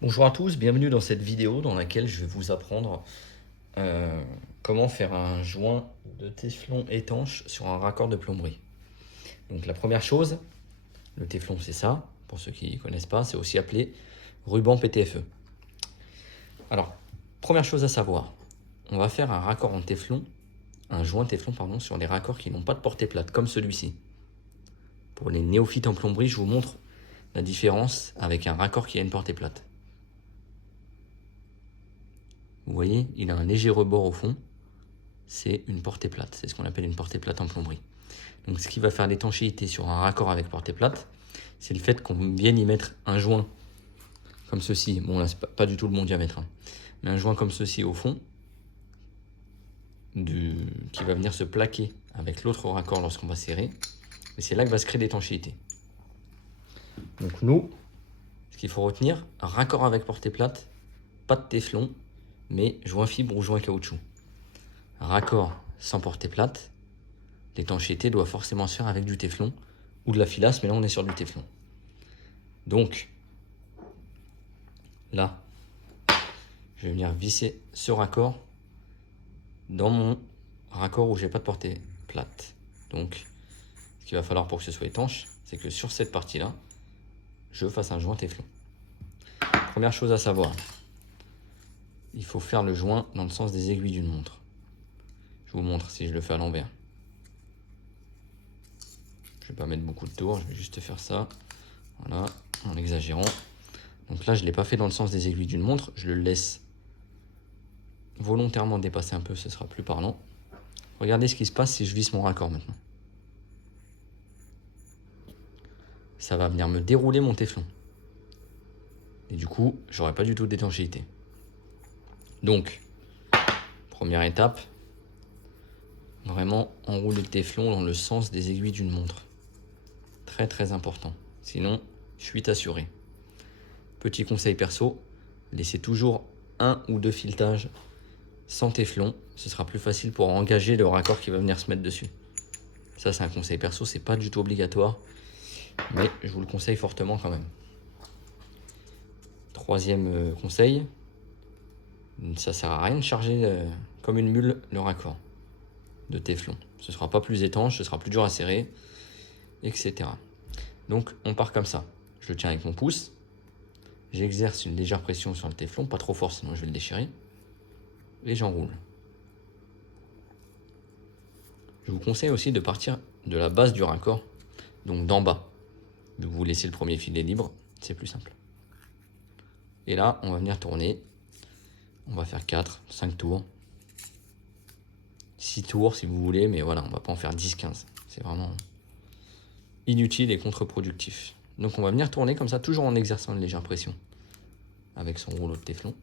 Bonjour à tous, bienvenue dans cette vidéo dans laquelle je vais vous apprendre comment faire un joint de téflon étanche sur un raccord de plomberie. Donc la première chose, le téflon c'est ça, pour ceux qui ne connaissent pas, c'est aussi appelé ruban PTFE. Alors, première chose à savoir, on va faire un raccord en téflon, un joint téflon pardon, sur des raccords qui n'ont pas de portée plate, comme celui-ci. Pour les néophytes en plomberie, je vous montre la différence avec un raccord qui a une portée plate. Vous voyez, il a un léger rebord au fond. C'est une portée plate. C'est ce qu'on appelle une portée plate en plomberie. Donc ce qui va faire l'étanchéité sur un raccord avec portée plate, c'est le fait qu'on vienne y mettre un joint comme ceci. Bon là, c'est pas du tout le bon diamètre, hein, mais un joint comme ceci au fond, qui va venir se plaquer avec l'autre raccord lorsqu'on va serrer. Et c'est là que va se créer l'étanchéité. Donc nous, ce qu'il faut retenir, un raccord avec portée plate, pas de téflon, mais joint fibre ou joint caoutchouc. Un raccord sans portée plate, l'étanchéité doit forcément se faire avec du téflon ou de la filasse, mais là on est sur du téflon. Donc là, je vais venir visser ce raccord dans mon raccord où j'ai pas de portée plate. Donc ce qu'il va falloir pour que ce soit étanche, c'est que sur cette partie-là, je fasse un joint téflon. Première chose à savoir, il faut faire le joint dans le sens des aiguilles d'une montre. Je vous montre si je le fais à l'envers. Je ne vais pas mettre beaucoup de tours, je vais juste faire ça, voilà, en exagérant. Donc là, je ne l'ai pas fait dans le sens des aiguilles d'une montre, je le laisse volontairement dépasser un peu, ce sera plus parlant. Regardez ce qui se passe si je visse mon raccord maintenant. Ça va venir me dérouler mon téflon. Et du coup, j'aurai pas du tout d'étanchéité. Donc, première étape, vraiment enrouler le téflon dans le sens des aiguilles d'une montre. Très très important. Sinon, fuite assurée. Petit conseil perso, laissez toujours un ou deux filetages sans téflon. Ce sera plus facile pour engager le raccord qui va venir se mettre dessus. Ça, c'est un conseil perso, c'est pas du tout obligatoire, mais je vous le conseille fortement quand même. Troisième conseil, ça sert à rien de charger comme une mule le raccord de téflon. Ce sera pas plus étanche, ce sera plus dur à serrer, etc. Donc on part comme ça. Je le tiens avec mon pouce, j'exerce une légère pression sur le téflon, pas trop fort sinon je vais le déchirer, et j'enroule. Je vous conseille aussi de partir de la base du raccord, donc d'en bas. Vous laissez le premier filet libre, c'est plus simple. Et là, on va venir tourner. On va faire 4, 5 tours. 6 tours si vous voulez, mais voilà, on va pas en faire 10, 15. C'est vraiment inutile et contre-productif. Donc on va venir tourner comme ça, toujours en exerçant une légère pression avec son rouleau de téflon.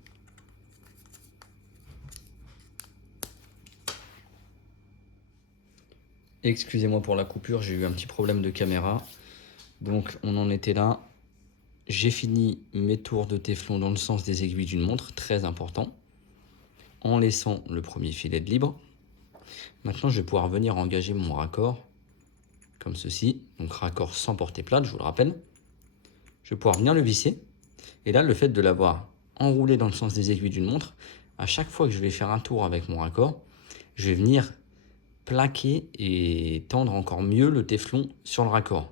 Excusez-moi pour la coupure, j'ai eu un petit problème de caméra. Donc on en était là. J'ai fini mes tours de téflon dans le sens des aiguilles d'une montre, très important, en laissant le premier filet de libre. Maintenant, je vais pouvoir venir engager mon raccord, comme ceci, donc raccord sans portée plate, je vous le rappelle. Je vais pouvoir venir le visser, et là, le fait de l'avoir enroulé dans le sens des aiguilles d'une montre, à chaque fois que je vais faire un tour avec mon raccord, je vais venir plaquer et tendre encore mieux le téflon sur le raccord.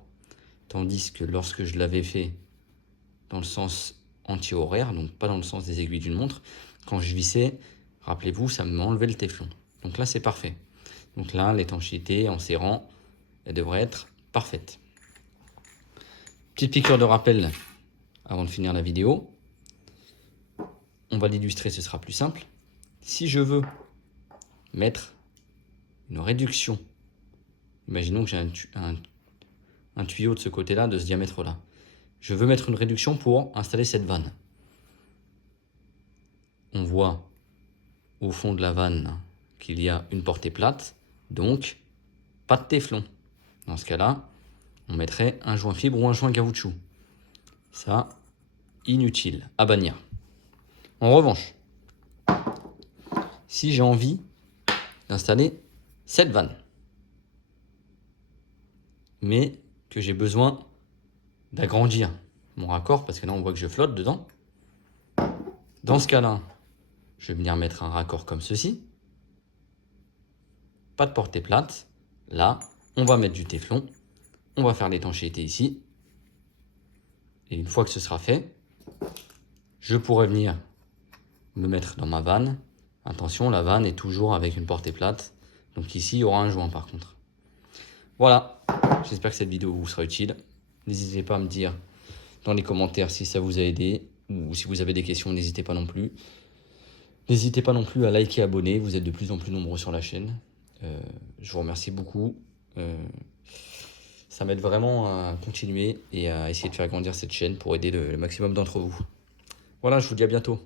Tandis que lorsque je l'avais fait dans le sens anti-horaire, donc pas dans le sens des aiguilles d'une montre, quand je vissais, rappelez-vous, ça m'enlevait le téflon. Donc là, c'est parfait. Donc là, l'étanchéité en serrant, elle devrait être parfaite. Petite piqûre de rappel avant de finir la vidéo. On va l'illustrer, ce sera plus simple. Si je veux mettre une réduction, imaginons que j'ai un tuyau de ce côté-là, de ce diamètre-là. Je veux mettre une réduction pour installer cette vanne. On voit au fond de la vanne qu'il y a une portée plate, donc pas de téflon. Dans ce cas-là, on mettrait un joint fibre ou un joint caoutchouc. Ça, inutile, à bannir. En revanche, si j'ai envie d'installer cette vanne, mais que j'ai besoin d'agrandir mon raccord, parce que là on voit que je flotte dedans, Dans ce cas-là, je vais venir mettre un raccord comme ceci. Pas de portée plate. Là, on va mettre du téflon. On va faire l'étanchéité ici. Et une fois que ce sera fait, je pourrai venir me mettre dans ma vanne. Attention, la vanne est toujours avec une portée plate. Donc ici, il y aura un joint par contre. Voilà, j'espère que cette vidéo vous sera utile. N'hésitez pas à me dire dans les commentaires si ça vous a aidé ou si vous avez des questions, n'hésitez pas non plus. N'hésitez pas non plus à liker et abonner, vous êtes de plus en plus nombreux sur la chaîne. Je vous remercie beaucoup. Ça m'aide vraiment à continuer et à essayer de faire grandir cette chaîne pour aider le maximum d'entre vous. Voilà, je vous dis à bientôt.